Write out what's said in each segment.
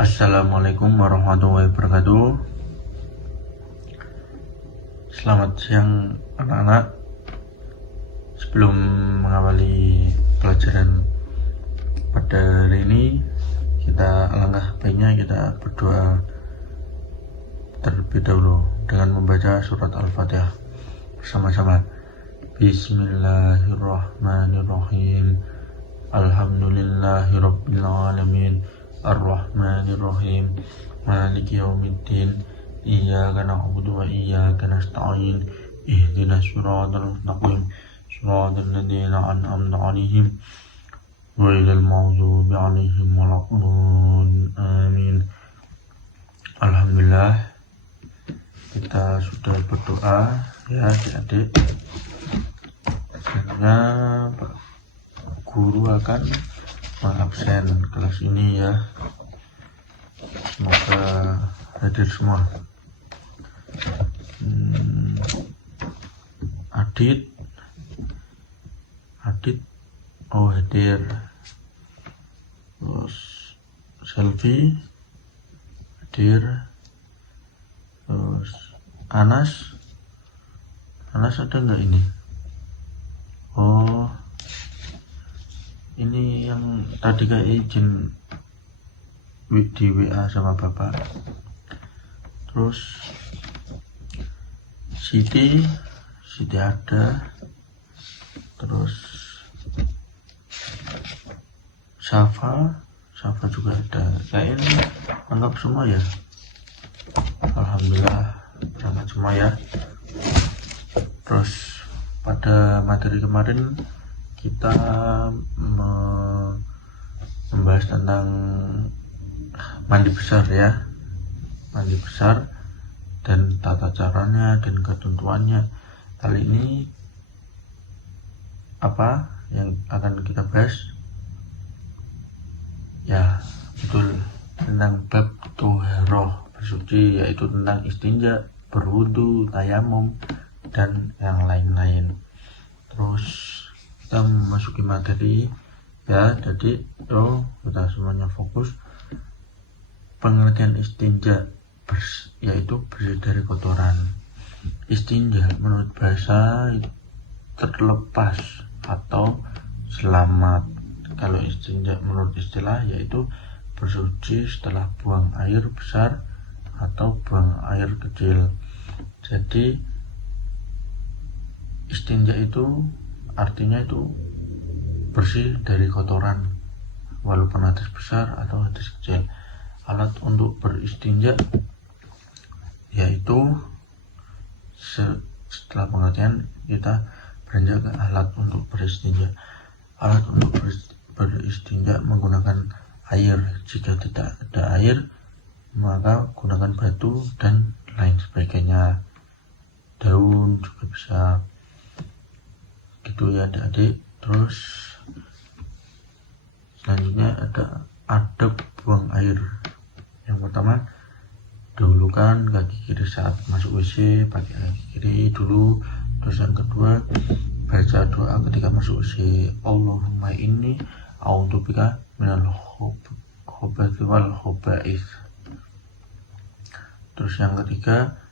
Assalamualaikum warahmatullahi wabarakatuh. Selamat siang anak-anak. Sebelum mengawali pelajaran pada hari ini, alangkah baiknya kita berdoa terlebih dahulu dengan membaca surat Al-Fatihah bersama-sama. Bismillahirrahmanirrahim. Alhamdulillahirabbil alamin. Ar-Rahmanir-Rahim. Maliki yaumiddin. Iyyaka na'budu wa iyyaka nasta'in. Ihdinas siratal mustaqim. Siratal ladzina an'amta 'alaihim ghairil maghdubi 'alaihim waladdallin. Amin. Alhamdulillah, kita sudah berdoa ya adik-adik. Selanjutnya Pak Guru akan mengabsen kelas ini ya. Semoga hadir semua. Adit hadir. Terus Selfie hadir. Terus Anas ada nggak ini? Oh, ini yang tadi kayak izin di WA sama bapak. Terus Siti ada. Terus Safa juga ada. Kayaknya anggap semua ya. Alhamdulillah berangkat semua ya. Terus pada materi kemarin kita membahas tentang mandi besar ya, mandi besar dan tata caranya dan ketentuannya. Kali ini apa yang akan kita bahas? Ya, betul, tentang bab tuharoh, bersuci, yaitu tentang istinja, berwudu, tayamum, dan yang lain-lain. Terus kita memasuki materi ya. Jadi kita semuanya fokus. Pengertian istinja yaitu bersih dari kotoran. Istinja menurut bahasa terlepas atau selamat. Kalau istinja menurut istilah yaitu bersuci setelah buang air besar atau buang air kecil. Jadi istinja itu artinya itu bersih dari kotoran, walaupun hadis besar atau hadis kecil. Alat untuk beristinja yaitu setelah pengertian kita beranjak ke alat untuk beristinja. Alat untuk beristinja menggunakan air. Jika tidak ada air, maka gunakan batu dan lain sebagainya. Daun juga bisa. Gitu ya adik-adik. Terus selanjutnya ada adab buang air. Yang pertama, dahulukan kaki kiri saat masuk WC, pakai kaki kiri dulu. Terus yang kedua, baca doa ketika masuk WC. Allahumma inni a'udzubika minal khubuthi wal khaba'ith. Terus yang ketiga,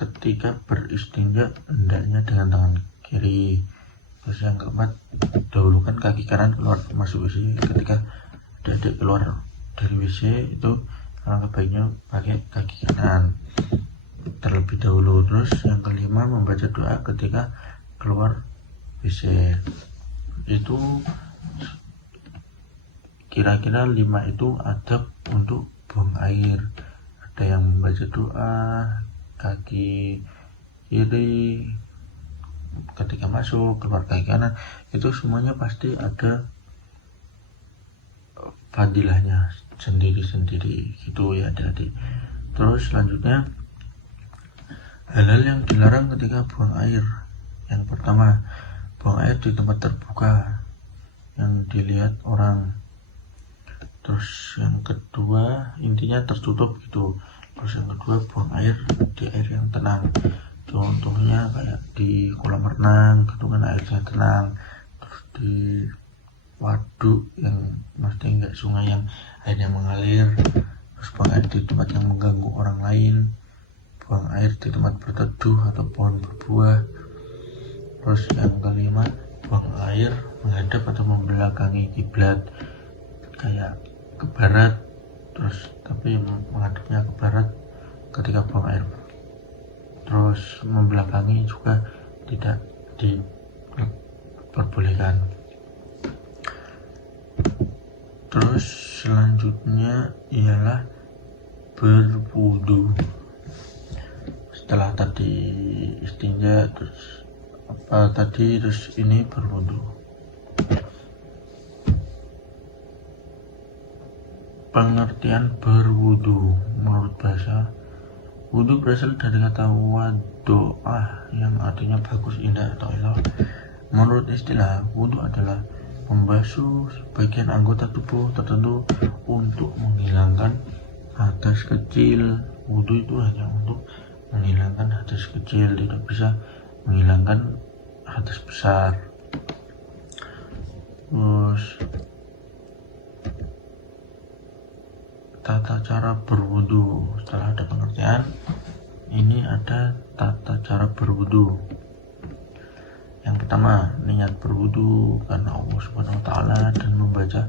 ketika beristinja hendaknya dengan tangan kiri. Terus yang keempat, dahulukan kaki kanan keluar masuk WC. Ketika adik keluar dari WC itu alangkah baiknya pakai kaki kanan terlebih dahulu. Terus yang kelima, membaca doa ketika keluar WC. Itu kira-kira 5 itu adab untuk buang air. Ada yang membaca doa kaki kiri ketika masuk, keluar kaki kanan, itu semuanya pasti ada fadilahnya sendiri-sendiri gitu ya adik-adik. Terus selanjutnya, hal-hal yang dilarang ketika buang air. Yang pertama, buang air di tempat terbuka yang dilihat orang. Terus yang kedua, intinya tertutup gitu. Terus yang kedua, buang air di air yang tenang. Contohnya kayak di kolam renang gitu kan, airnya tenang. Terus di waduk yang maksudnya enggak sungai yang airnya mengalir, terus buang air di tempat yang mengganggu orang lain, buang air di tempat berteduh atau pohon berbuah. Terus yang kelima, buang air menghadap atau membelakangi kiblat, kayak ke barat, terus tapi menghadapnya ke barat ketika buang air. Terus membelakangi juga tidak diperbolehkan. Terus selanjutnya ialah berwudu. Setelah tadi istinja, terus ini berwudu. Pengertian berwudu menurut bahasa, wudu berasal dari kata wadoah yang artinya bagus, indah, atau elok. Menurut istilah, wudu adalah membasuh bagian anggota tubuh tertentu untuk menghilangkan hadas kecil. Wudu itu hanya untuk menghilangkan hadas kecil, tidak bisa menghilangkan hadas besar. Terus tata cara berwudu. Setelah ada pengertian, ini ada tata cara berwudu. Yang pertama, niat berwudu karena Allah Subhanahu wa taala dan membaca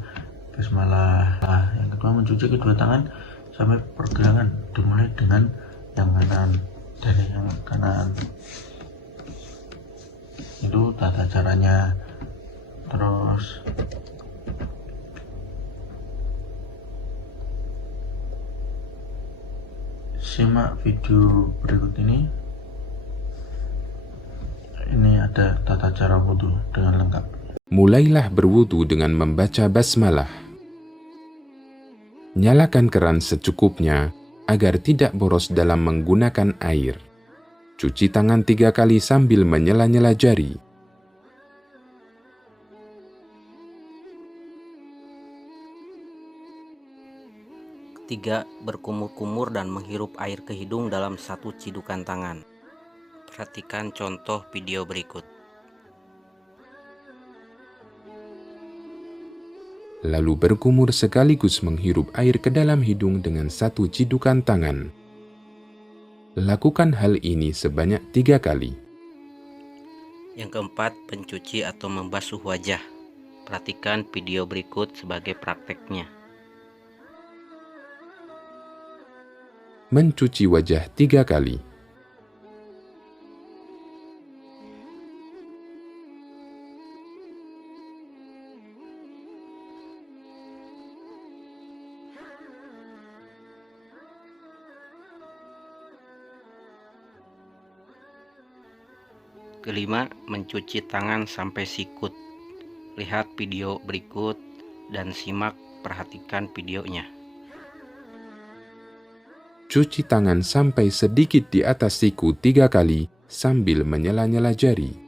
basmalah. Yang kedua, mencuci kedua tangan sampai pergelangan, dimulai dengan yang kanan, dari yang kanan. Itu tata caranya. Terus simak video berikut ini. Ini ada tata cara wudhu dengan lengkap. Mulailah berwudu dengan membaca basmalah. Nyalakan keran secukupnya agar tidak boros dalam menggunakan air. Cuci tangan 3 kali sambil menyela-nyela jari. Ketiga, berkumur-kumur dan menghirup air ke hidung dalam 1 cidukan tangan. Perhatikan contoh video berikut. Lalu berkumur sekaligus menghirup air ke dalam hidung dengan 1 cidukan tangan. Lakukan hal ini sebanyak 3 kali. Yang keempat, pencuci atau membasuh wajah. Perhatikan video berikut sebagai prakteknya. Mencuci wajah 3 kali. Kelima, mencuci tangan sampai sikut. Lihat video berikut dan perhatikan videonya. Cuci tangan sampai sedikit di atas siku 3 kali sambil menyela-nyela jari.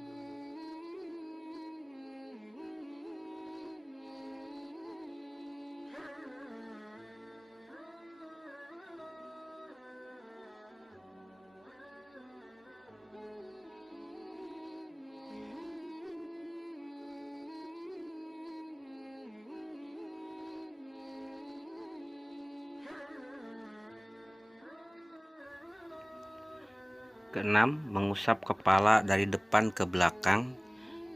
Keenam, mengusap kepala dari depan ke belakang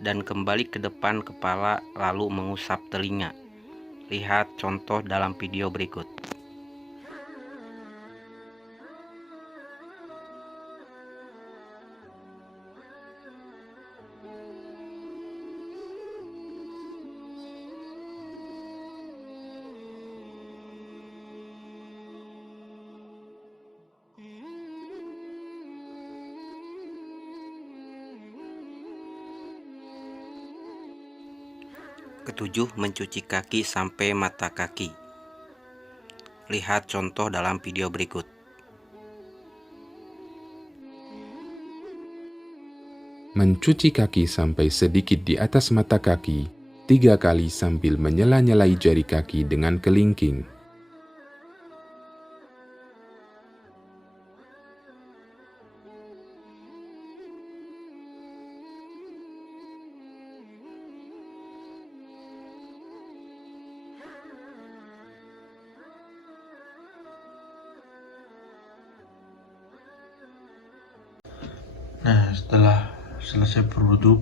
dan kembali ke depan kepala lalu mengusap telinga. Lihat contoh dalam video berikut. Ketujuh, mencuci kaki sampai mata kaki. Lihat contoh dalam video berikut. Mencuci kaki sampai sedikit di atas mata kaki 3 kali sambil menyela-nyelai jari kaki dengan kelingking. Nah, setelah selesai berwudu,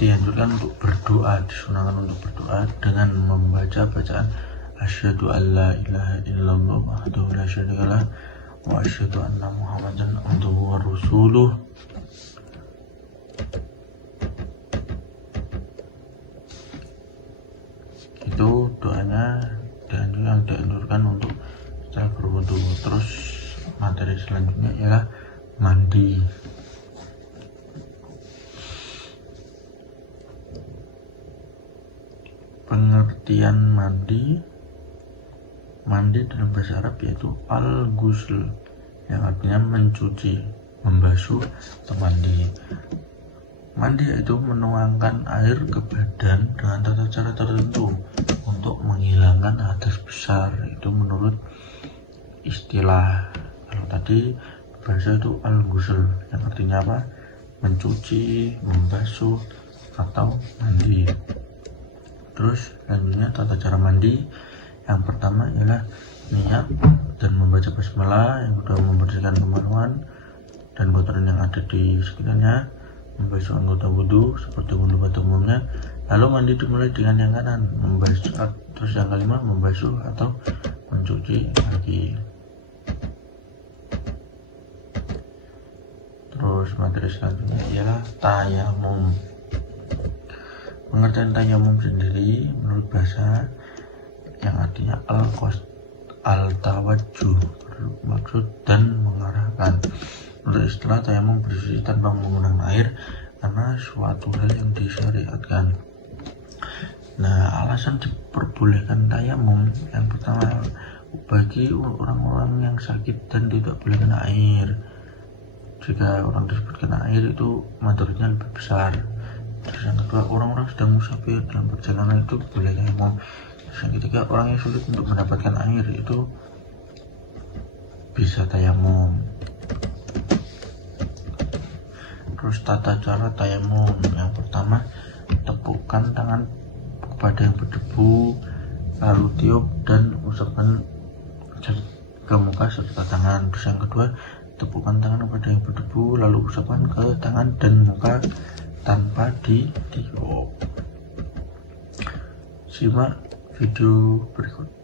dianjurkan untuk berdoa, disunahkan untuk berdoa dengan membaca bacaan asyhadu alla ilaha illallah wahdahu la syarikalah wa asyhadu anna muhammadan abduhu wa rasuluh. Itu doanya yang dianjurkan untuk setelah berwudu. Terus materi selanjutnya ialah mandi. Pengertian mandi dalam bahasa Arab yaitu al-ghusl, yang artinya mencuci, membasuh atau mandi. Mandi yaitu menuangkan air ke badan dengan tata cara tertentu untuk menghilangkan hadas besar. Itu menurut istilah. Kalau tadi bahasa itu al-ghusl, yang artinya apa? Mencuci, membasuh, atau mandi. Terus selanjutnya tata cara mandi. Yang pertama ialah niat dan membaca basmalah, yang kedua membersihkan kemaluan dan kotoran yang ada di sekitarnya, membasuh anggota wudhu seperti wudhu pada umumnya, lalu mandi dimulai dengan yang kanan, membasuh. Terus yang kelima membasuh atau mencuci lagi. Terus materi selanjutnya ialah tayamum. Pengertian tayamum sendiri menurut bahasa yang artinya al-tawajjuh, maksud dan mengarahkan. Menurut istilah tayamum bersuci tanpa menggunakan air karena suatu hal yang disyariatkan. Nah, alasan diperbolehkan tayamum yang pertama bagi orang-orang yang sakit dan tidak boleh kena air. Jika orang tersebut kena air itu mudaratnya lebih besar. Terus yang kedua, orang-orang sedang musafir dalam perjalanan itu boleh tayamum. Terus yang ketiga, orang yang sulit untuk mendapatkan air itu bisa tayamum. Terus tata cara tayamum, yang pertama tepukkan tangan kepada yang berdebu, lalu tiup dan usapkan ke muka serta tangan. Terus yang kedua, tepukkan tangan kepada yang berdebu, lalu usapkan ke tangan dan muka tanpa ditiup. Simak video berikut.